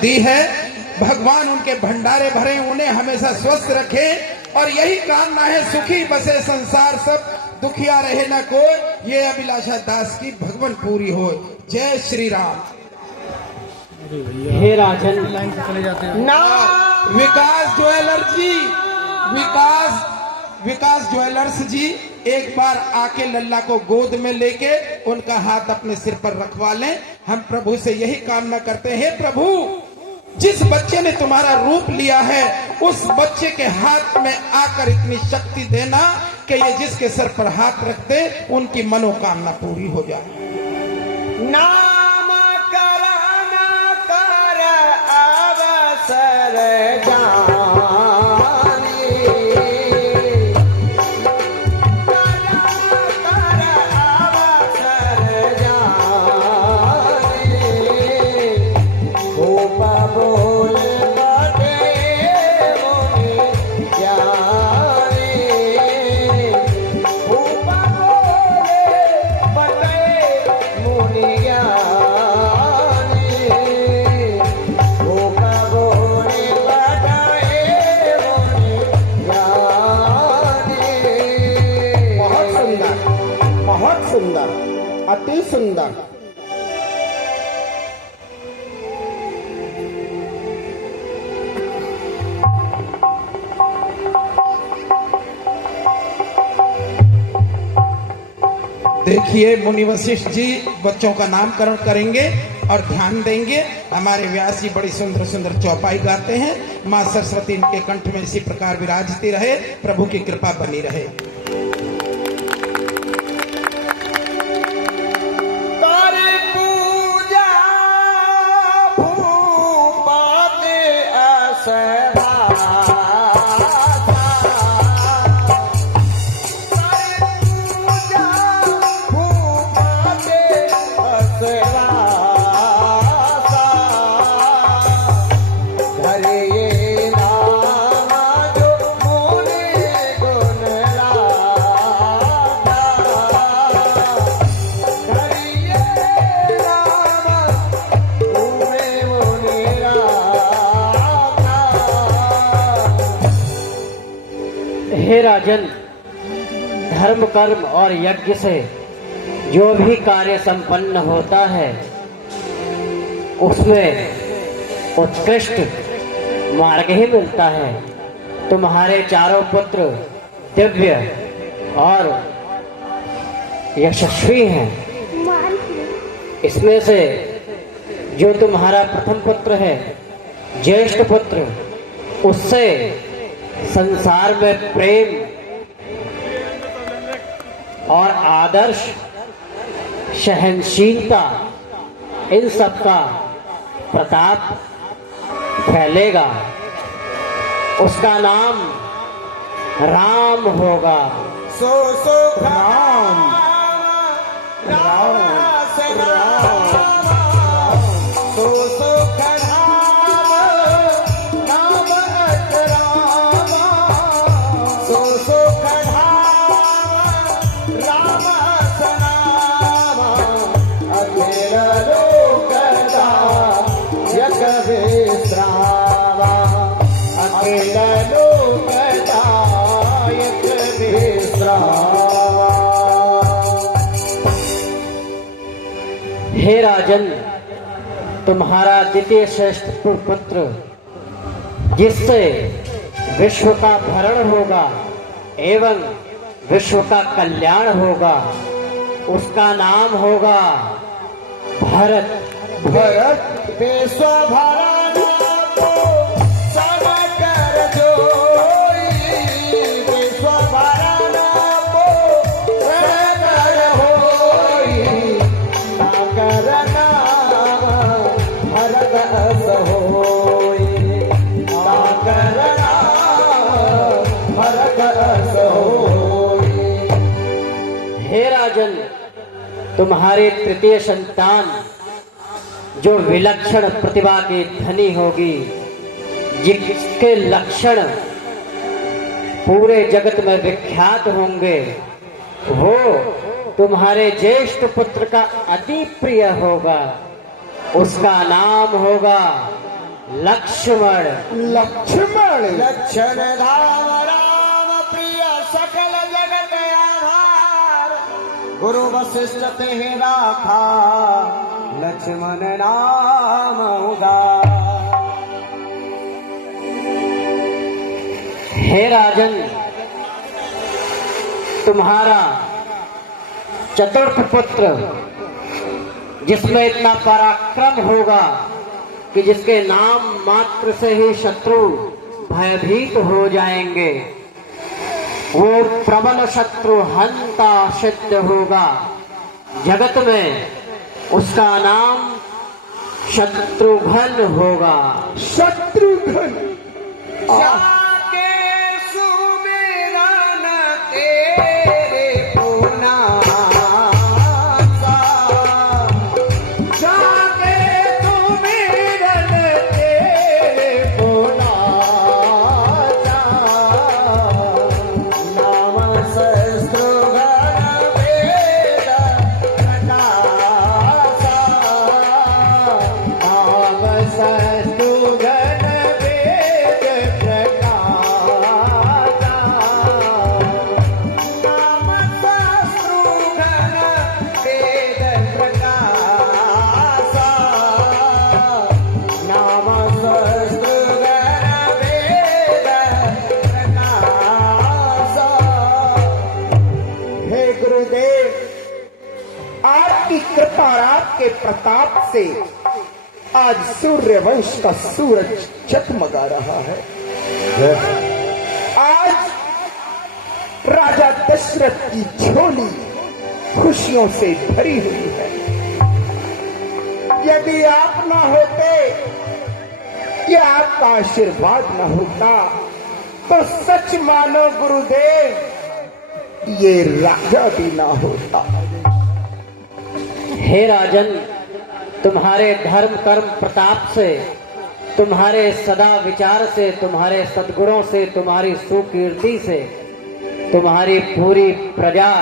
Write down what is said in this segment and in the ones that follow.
दी है। भगवान उनके भंडारे भरे, उन्हें हमेशा स्वस्थ रखे और यही कामना है, सुखी बसे संसार सब, दुखिया रहे न कोई, ये अभिलाषा दास की भगवान पूरी हो। जय श्री राम। हे राजन, विकास ज्वेलर्स जी, विकास ज्वेलर्स जी, एक बार आके लल्ला को गोद में लेके उनका हाथ अपने सिर पर रखवा लें। हम प्रभु से यही कामना करते हैं, प्रभु जिस बच्चे ने तुम्हारा रूप लिया है उस बच्चे के हाथ में आकर इतनी शक्ति देना कि ये जिसके सर पर हाथ रखते उनकी मनोकामना पूरी हो जाए। नाम करना कर अवसर जानी, कर अवसर जानी, गोप बोल बटे मोहि जानी, गोप बोल बटे मोहि जानी, गोप बोल बटे मोहि जानी। बहुत सुंदर, अति सुंदर। देखिए मुनि वशिष्ठ जी बच्चों का नामकरण करेंगे और ध्यान देंगे। हमारे व्यास जी बड़ी सुंदर सुंदर चौपाई गाते हैं। माँ सरस्वती इनके कंठ में इसी प्रकार विराजती रहे, प्रभु की कृपा बनी रहे। हे राजन, धर्म कर्म और यज्ञ से जो भी कार्य संपन्न होता है उसमें उत्कृष्ट मार्ग ही मिलता है। तुम्हारे चारों पुत्र दिव्य और यशस्वी हैं। इसमें से जो तुम्हारा प्रथम पुत्र है, ज्येष्ठ पुत्र, उससे संसार में प्रेम और आदर्श, सहनशीलता, इन सब का प्रताप फैलेगा। उसका नाम राम होगा। सो राम राम राम, सो हे राजन, तुम्हारा द्वितीय श्रेष्ठ पुत्र जिससे विश्व का भरण होगा एवं विश्व का कल्याण होगा, उसका नाम होगा भरत। भरत विश्व भरण को सब कर जोई, विश्व भरण को सब कर होई, साकर नाम भरत अस होई, साकर नाम भरत अस होई। हे राजन, तुम्हारी तृतीय संतान जो विलक्षण प्रतिभा की धनी होगी, जिसके लक्षण पूरे जगत में विख्यात होंगे, वो तुम्हारे ज्येष्ठ पुत्र का अति प्रिय होगा। उसका नाम होगा लक्ष्मण। लक्ष्मण लक्षण धाम राम प्रिय सकल जगत आधार, गुरु वशिष्ठ ते राखा लक्ष्मण नाम उदार। हे राजन, तुम्हारा चतुर्थ पुत्र जिसमें इतना पराक्रम होगा कि जिसके नाम मात्र से ही शत्रु भयभीत हो जाएंगे, वो प्रबल शत्रु हंता सिद्ध होगा। जगत में उसका नाम शत्रुघ्न होगा। शत्रुघ्न जाके सुमिरन तेरे पुनासा, जाके सुमिरन तेरे पुनासा, नाम शत्रुघ्न वेद प्रकाशा, नाम शत्रुघ्न वेद प्रकाशा, नाम शत्रुघ्न वेद प्रकाशा, नाम शत्रुघ्न वेद प्रकाशा। हे गुरुदेव, आपकी कृपा और आपके प्रताप से आज सूर्य वंश का सूरज जगमगा रहा है। आज राजा दशरथ की झोली खुशियों से भरी हुई है। यदि आप ना होते या आपका आशीर्वाद न होता तो सच मानो गुरुदेव, ये राजा भी ना होता। हे राजन, तुम्हारे धर्म कर्म प्रताप से, तुम्हारे सदा विचार से, तुम्हारे सद्गुणों से, तुम्हारी सुकीर्ति से तुम्हारी पूरी प्रजा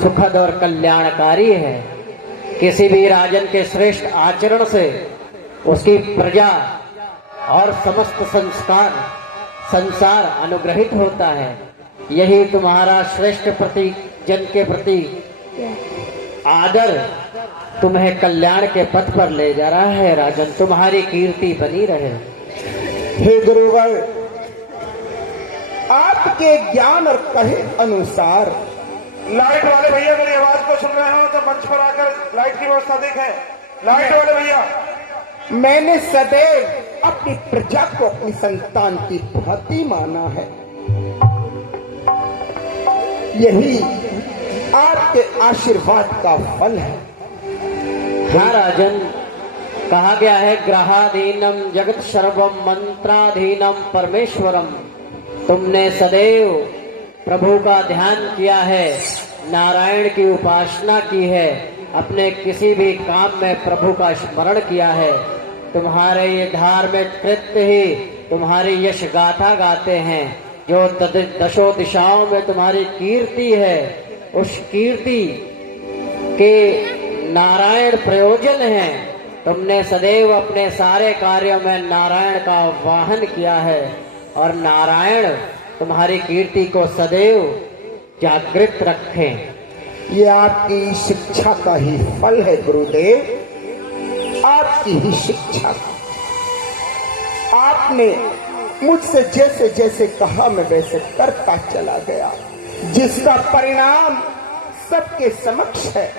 सुखद और कल्याणकारी है। किसी भी राजन के श्रेष्ठ आचरण से उसकी प्रजा और समस्त संसार अनुग्रहित होता है। यही तुम्हारा श्रेष्ठ प्रति जन के प्रति आदर तुम्हें कल्याण के पथ पर ले जा रहा है। राजन, तुम्हारी कीर्ति बनी रहे। हे गुरुवर, आपके ज्ञान और कहे अनुसार लाइट वाले भैया मेरी आवाज को सुन रहे हो तो मंच पर आकर लाइट की व्यवस्था देखें। लाइट वाले भैया, मैंने सदैव अपनी प्रजा को अपनी संतान की भांति माना है। यही आपके आशीर्वाद का फल है। हाँ राजन, कहा गया है ग्रहाधीनम जगत सर्वम मंत्राधीनम परमेश्वरम। तुमने सदैव प्रभु का ध्यान किया है, नारायण की उपासना की है, अपने किसी भी काम में प्रभु का स्मरण किया है। तुम्हारे ये धार्मिक कृत्य ही तुम्हारी यश गाथा गाते हैं। जो दशो दिशाओं में तुम्हारी कीर्ति है, उस कीर्ति के नारायण प्रयोजन है। तुमने सदैव अपने सारे कार्यों में नारायण का वाहन किया है और नारायण तुम्हारी कीर्ति को सदैव जागृत रखें। ये आपकी शिक्षा का ही फल है गुरुदेव, आपकी ही शिक्षा का। आपने मुझसे जैसे जैसे कहा मैं वैसे करता चला गया, जिसका परिणाम सबके समक्ष है।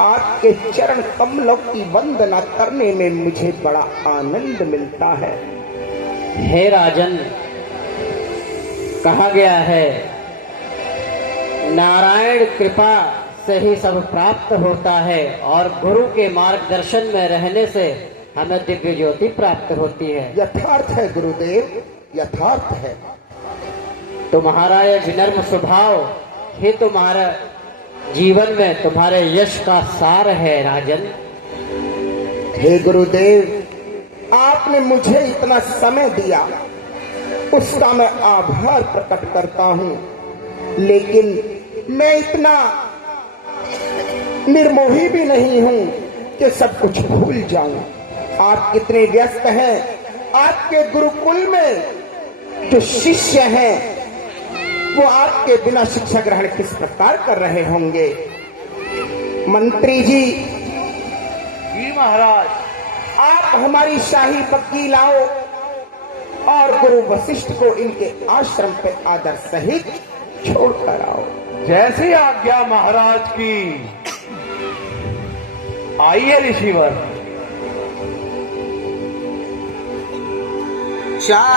आपके चरण कमलों की वंदना करने में मुझे बड़ा आनंद मिलता है। हे राजन, कहा गया है नारायण कृपा से ही सब प्राप्त होता है और गुरु के मार्गदर्शन में रहने से हमें दिव्य ज्योति प्राप्त होती है। यथार्थ है गुरुदेव, यथार्थ है। तुम्हारा यह विनम्र स्वभाव ही तुम्हारा जीवन में तुम्हारे यश का सार है। राजन, हे गुरुदेव, आपने मुझे इतना समय दिया, उसका मैं आभार प्रकट करता हूँ। लेकिन मैं इतना निर्मोही भी नहीं हूँ कि सब कुछ भूल जाऊं। आप कितने व्यस्त हैं। आपके गुरुकुल में जो शिष्य हैं वो आपके बिना शिक्षा ग्रहण किस प्रकार कर रहे होंगे। मंत्री जी महाराज, आप हमारी शाही पक्की लाओ और गुरु वशिष्ठ को इनके आश्रम पे आदर सहित छोड़कर आओ। जैसी आज्ञा महाराज की। आइए ऋषिवर।